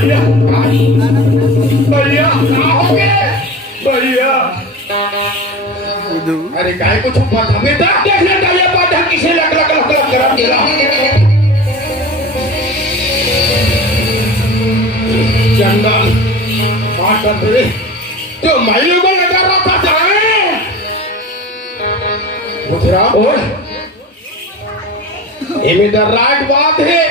भैया कहाँ हो गए भैया? अरे काय कुछ बात हमें तो देखने का ये बात है किसे लग कर दिला जंगल बात कर रहे तो माइलों को लगा रहा था जाए बुझरा ओए ये मेरा राइट बात है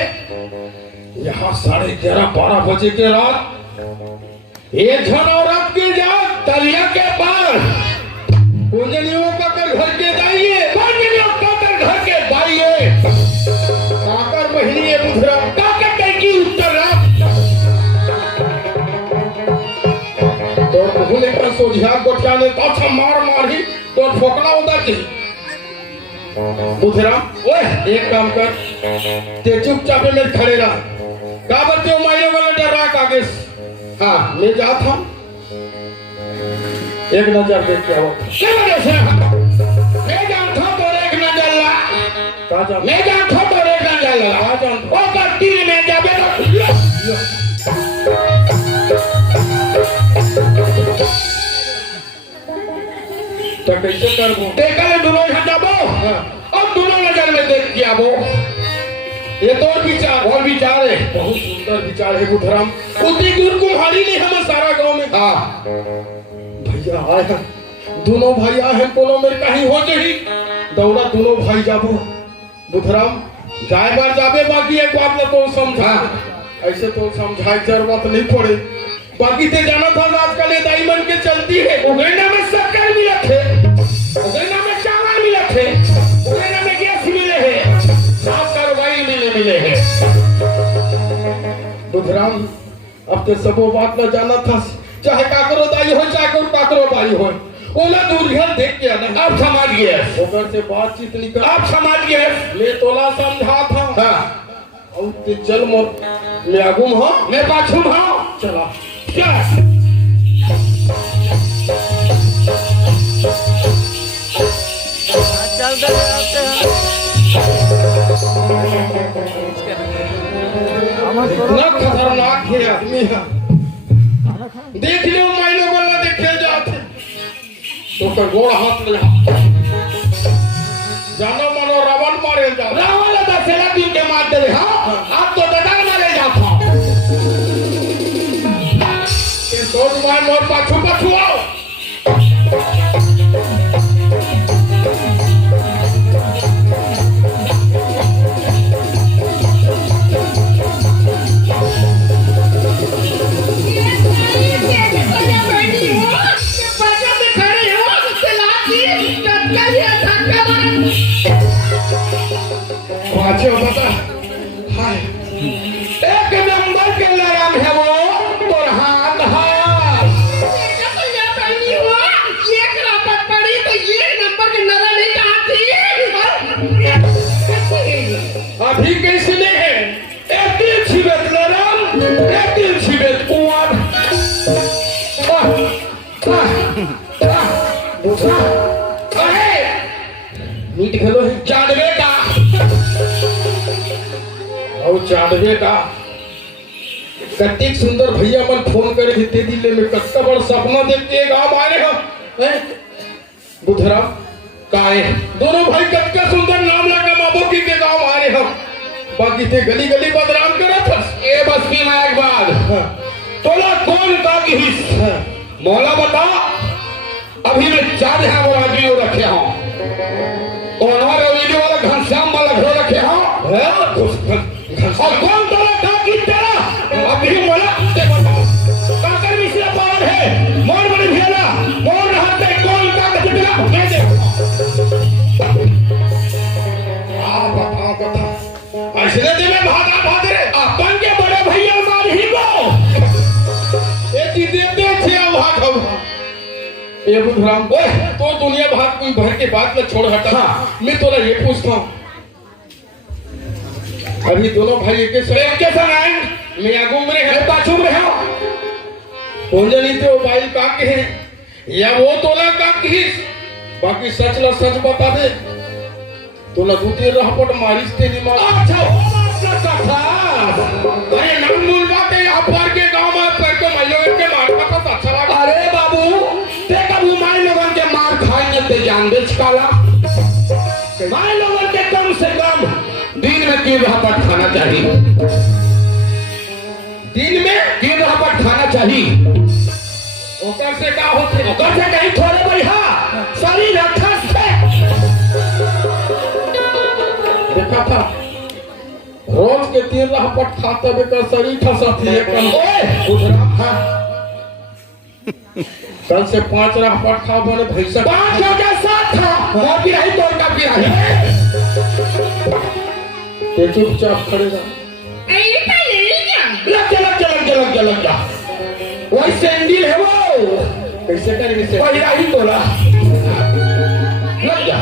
यहाँ 11:30-12 बजे के रात एक जन औरत की जात तलिया के पार कुंजलियों का कर घर के जाइए कुंजलियों का कर घर के जाइए काकर महीने बुधरा काकर कहीं की उत्तर तो भूले का सोझा गोटिया ने तो अच्छा मार ही तो ठोकना होता चाहिए बुधरा ओए एक काम कर ते चुपचाप में खड़े रह का बच्चे माइयों वाला डर रहा कागे हाँ मैं जाता हूँ एक नजर देख के आओ क्या वजह से मैं जानता हूँ तो एक नजर ला कहाँ जा मैं जानता हूँ तो एक नजर ला कहाँ जा ओ कर तीन में जाबे तो कैसे कर वो देखा दोनों यहाँ जाबो अब दोनों नजर में देख के आवो ये तो और विचार है बहुत सुंदर विचार है बुधराम उतनी दूर कुम्हारी नहीं हम सारा गांव में हाँ भैया आए हैं दोनों भाई आए हैं कोनो मेरे कहीं हो जाही दौड़ा दोनों भाई जाबो बुधराम जाए बार जाबे बाकी एक बात तो समझा ऐसे तो समझाए जरूरत नहीं पड़े बाकी ते जाना था आजकल ये दाई मन के चलती है उगैना में शक्कर भी रखे उगैना में चावल भी रखे उगैना में गैस मिले है साफ कार्रवाई मिले है बुधराम अब तो सबो बात न जाना था चाहे काकरो दाई हो चाहे काकरो बाई हो ओला दूरियन देख के ना आप समझ गए ओकर से बातचीत नहीं कर आप समझ गए मैं तोला समझा था हां और ते चल मोर मैं आगुम हो मैं पाछू हो चला क्या चल दे आते हैं ना खतरनाक है आदमी है देख लो माइलो वाला देखे जाते तो कर गोड़ हाथ ले जानो मनो रावण मारे जाओ रावण का सेला दिन के मार दे हां आप तो ददार मारे जाओ ये सोच मार मोर पाछू आओ हाय एक नंबर के लड़ाम है वो और हाथ एक रापत पड़ी तो ये नंबर के नजर नहीं आती अभी कैसे नहीं है एक छिबेत लड़ाम एक छिबेत कुआं मीट खेलो है जानवे का और जानवे का कत्तिक सुंदर भैया मन फोन करे हिते दिले में कत्ता बड़ सपना देख के गांव आए हैं बुधरा काए दोनों भाई कत्ता सुंदर नाम लगा माबो की के गांव आए हैं बाकी थे गली गली बदनाम करे था ए बस भी ना एक बार तोला कौन का की मौला बता अभी मैं चार है वो आदमी रखे हूं और हमारे वीडियो वाला घनश्याम वाला घर रखे हूं और कौन तोला का की तेरा अभी बोला ते बताओ काकर मिश्रा पावर है मोर बड़े भेला मोर रहते कौन का तेरा मैं दे आ बताओ कथा ऐसे में भागा रे अपन के बड़े भैया मार ही को ये चीजें देखे वहां खाओ ये बुधराम ओए तो दुनिया भर के बात में छोड़ हटा हाँ मैं तोला ये पूछता हूँ अभी दोनों भाई एक के संग आए मैं आगू में है पाछू में है कौन जानी थे वो भाई का के हैं या वो तोला का की बाकी सच ला सच बता दे तोला दूसरे रहपट मारिस ते नहीं मार अच्छा वो बात का था अरे नाम मूल बात है आप पर के ते जान बेच काला भाई लोगों के कम से कम दिन में 3 रहापट खाना चाहिए। दिन में 3 रहापट खाना चाहिए। ओकर से का होते? ओकर से कहीं थोड़े बढ़िया शरीर अठस से देखा था रोज के 3 रहापट खाते बेकर शरीर ठसत है कल। गुजरात था कल से 5 रहापट खा बने भैंसा 5 हो गया 7 था और भी रही तोड़ का भी रही ते चुपचाप खड़े रह। लग जा वही सैंडल है वो कैसे करेंगे से? वही रही तोला लग जा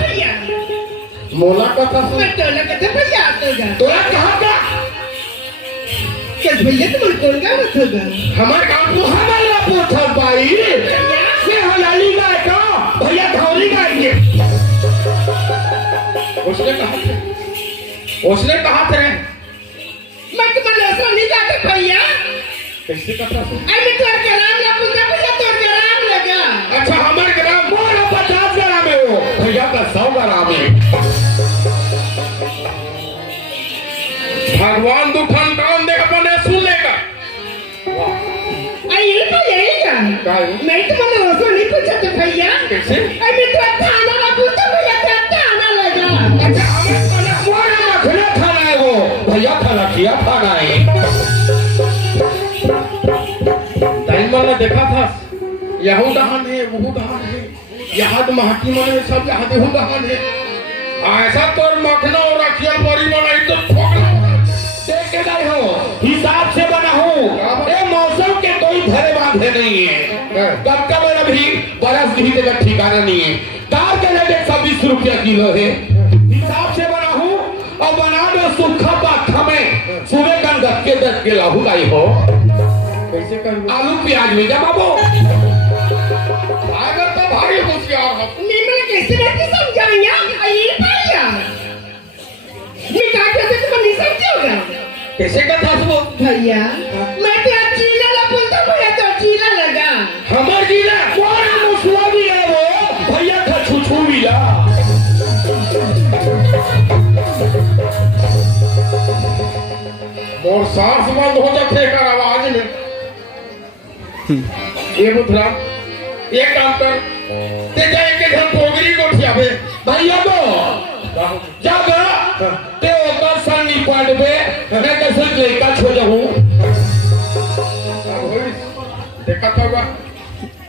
मोला का था तोला कहाँ का हमारे गाँव को हमारा पोथा भाई से हलाली गाय का भैया धौली गाय के उसने कहा थे मैं तुम्हारे ऐसा नहीं जाते भैया। कैसे कथा से? अरे तो ग्राम ना पूछा पूछा तो ग्राम लगा। अच्छा हमारे ग्राम बोलो 50 ग्राम है वो भैया का 100 ग्राम है। भगवान दुखन काम देख बने सुन लेगा। ये तो यही का मैं तुम्हारे ऐसा नहीं पूछा तो भैया। कैसे? अरे तो थाना ना पूछा भैया तो थाना लगा। अच्छा हमें खुला थाना है वो भैया थाना किया थाना है। दाइमल ने देखा था यहू दहन है वो दहन है यहाँ महती मन में सब यहाँ देहू दहन है। ऐसा तो मखना और रखिया बड़ी बनाई तो ठोकना देख के नहीं हो हिसाब से बना हूँ ये मौसम के कोई धरे बांधे नहीं है। कब का मेरा भी बरस भी देगा ठिकाना नहीं है। दाल के लगे 26 रुपया किलो है हिसाब से बना हूँ और बना दो सूखा पाखा में सुबह कल गत्के 10 के लाहू लाई हो कैसे कर आलू प्याज में जा बाबू अगर तो भारी होशियार हो। मैं कैसे रहती समझाएंगे ये भैया मैं क्या कहते तुम नहीं समझोगे कैसे कथा सुनो भैया। मैं तो चीला ला बोलता भैया तो चीला लगा हमार जिला कौन मुसला भी है वो भैया का छुछू मिला और सांस बंद हो जाते कर आवाज में। ये बुधरा एक काम कर ते जाए के घर पोगरी को ठियाबे भैया को जब ते ओकर संग निपट बे मैं कैसे लड़का छो जाऊं देखा था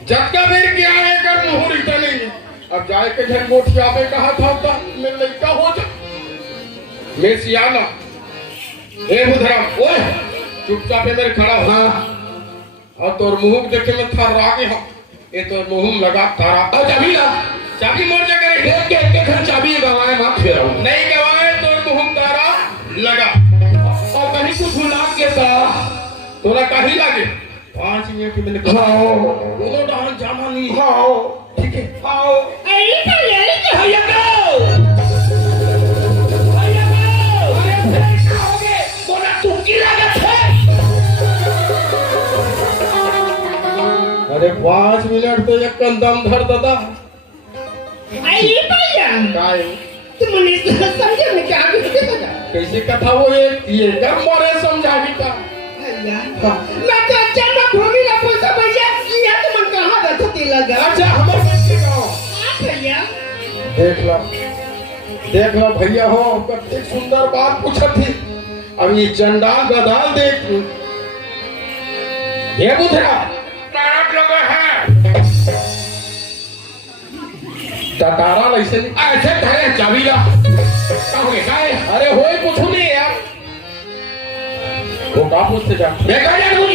जब का बेर क्या है कर मुहूर्त इतना नहीं है। अब जाए के घर को ठियाबे कहा था मैं लड़का हो जा मैं सियाना। ए बुधरा ओए चुपचाप मेरे खड़ा हो। और तोर मुंह देखे में था रागे हम ये तो मुंह लगा तारा और चाबी ला चाबी मोड़ जा करे देख के एक घर चाबी गवाए मत फिर नहीं गवाए तो मुंह तारा लगा और कहीं कुछ लाग के सा तोरा काहे लागे 5 मिनट के मैंने खाओ दोनों डाल जाना नहीं खाओ ठीक है आओ यही तो भैया को भैया को अरे खाओगे बोला तुकी लागत है। अरे 5 मिनट तो एक दम धर दादा ये भैया काय तुम नहीं समझे मैं क्या कहते थे कैसे कथा वो ये कर मोरे समझा भी का भैया। मैं तो अच्छा ना भूमि ना पूछा भैया ये तुम कहां रहते लगा। अच्छा हमारे बच्चे गाँव भैया देख लो भैया हो कितनी सुंदर बात पूछत थी। अब ये चंडाल गदाल देख ये बुधरा तारक लगा है तारा ऐसे नहीं ऐसे धरे चाबी ला कहोगे काय अरे होए कुछ नहीं यार वो का पूछते जा मैं का जान हूँ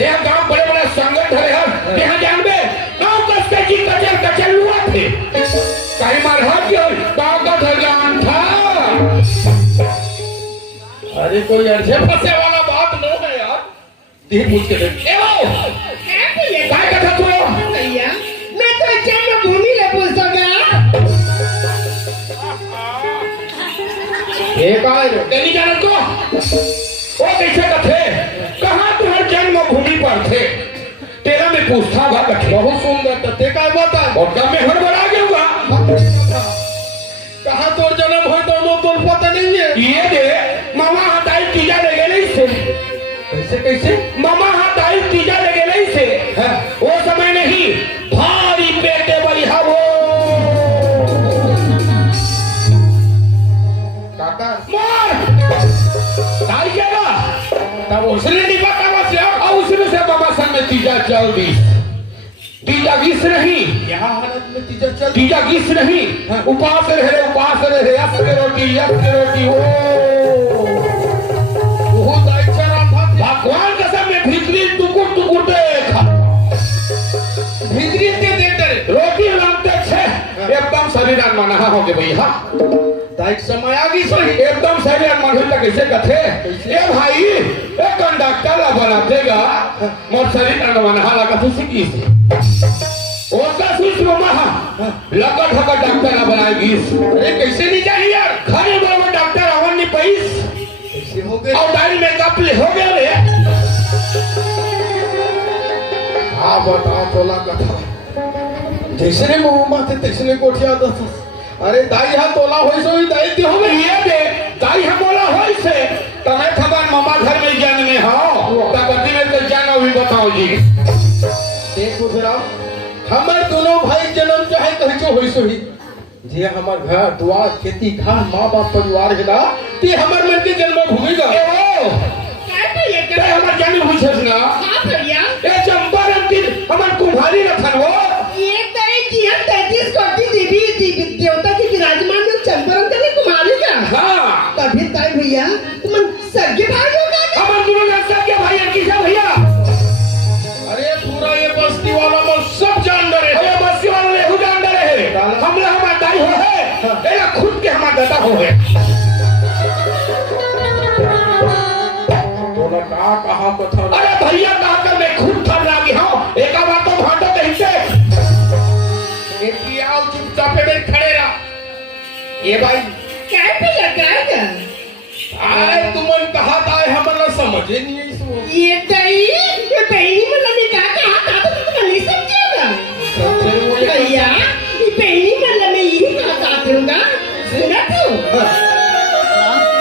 ये गांव बड़े बड़े संगठन धरे हैं यहाँ जान बे गांव कस्ते की कचल हुआ थे कहीं मार हाथ क्यों गांव का धरगान था। अरे कोई अर्जे फंसे वाला बात नहीं है यार दी पूछ के देख काय कथा तू भैया मैं तो जन्म भूमि ले पूछता एक आए नहीं जानत को वो कैसे कथे कहाँ तुम्हारे जन्म भूमि पर थे तेरा में पूछता हुआ कथे बहुत सुंदर तो ते का बता और कब में हड़बड़ा गया होगा। कहाँ तोर जन्म हो तो तोर पता नहीं है। ये दे मामा हटाई तीजा ले गए से। कैसे कैसे मामा हटाई तीजा ले गए से। वो समय नहीं भारी पेटे बलिहा वो काका मार ताई क्या ना तब उसने नहीं पता बस यार। और उसने से मामा सन में तीजा 24 तीजा 20 नहीं यहाँ हालत में तीजा चल तीजा 20 नहीं उपास रहे यस के रोटी ओ बहुत अच्छा राम था। भगवान कसम में भीतरी टुकुर देखा भीतरी ते देख करे रोटी लाते छे एकदम शरीर माना हो गए भैया। दाइक समय आ गई सही एकदम शरीर मन तक कैसे कथे ए भाई ए कंडक्टर ला बनातेगा मोर शरीर माना लगा तो सीखी से ओका सुस मामा लगा ठका डॉक्टर ला बनाएगी। अरे कैसे नहीं चाहिए यार। खाने बराबर डॉक्टर अवन नहीं पैस कैसे हो गए और डाइल मेकअप ले हो गया रे। हाँ बताओ तोला कथा जैसे मुंह माथे तैसने कोठिया दस। अरे दाई हा तोला होई सो दाई दी हो गई ये दे दाई हम बोला होई से तमे खबर मामा घर में जन्म में हो तगती में तो जानो भी बताओ जी। देखो जरा हमारे दोनों भाई जन्म चाहे कहिचो होई सो ही जे हमार घर द्वार खेती खान माँ बाप परिवार है ना ते हमार मन के जन्म भूमि का ए ओ ते हमर जन्म पूछस ना हाँ भैया ए चंपारण की हमर कुम्हारी रखन हो ये तय की हम 33 कोटि देवी देवता की विराजमान में चंपारण तेरे कुमारी का। हां तभी तय भैया तुम सगे भाई होगा हमर दोनों लड़का के भाई किसा भैया। अरे पूरा ये बस्ती वाला में सब जान डरे अरे बस्ती वाले ले जान डरे है हमला हमार दाई हो है एला खुद के हमार दादा हो है। तोला का कहां कथा अरे भैया कहा कर मैं खुद थर लागी हूं एक बात तो भाटो कहिसे एक ही आओ चुपचाप में खड़े रहा। ये भाई क्या भैया क्या आए तुमन कहा था हमारा समझे नहीं है इसको। ये तय ये पहली मतलब ने कहा तो तुम नहीं समझेगा भैया। ये पहली मतलब में यही कहा होगा सुना तो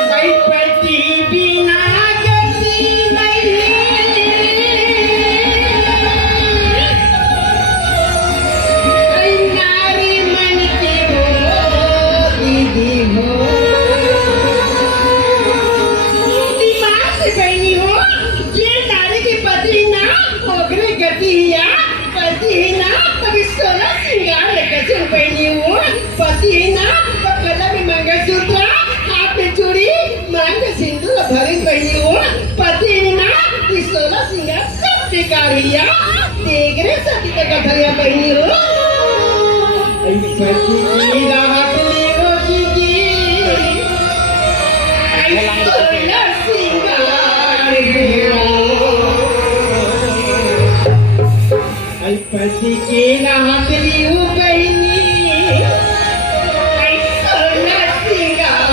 भाई पति बिना गति नहीं भाई नारी मन के हो दीदी हो दिमाग से बहनी हो ये नारी की पति ना होगरे गति या पति ही ना तभी सोना सिंगार लेकर चल बहनी हो पति ही ना तो गला में मंगलसूत्र हाथ में चूड़ी मांग में सिंदूर भरी बहनी हो पति ही ना ये सोना सिंगार सब बेकार हिया देख रहे सती तक कथरिया बहनी हो पति की राहत ले हो दीदी सोना सिंगार पति के राहत लियो बहनी सोना सिंगार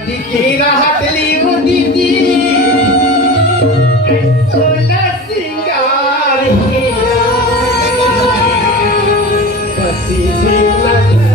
पति की राहत ली वो दीदी सोना सिंगार किया पति से नजर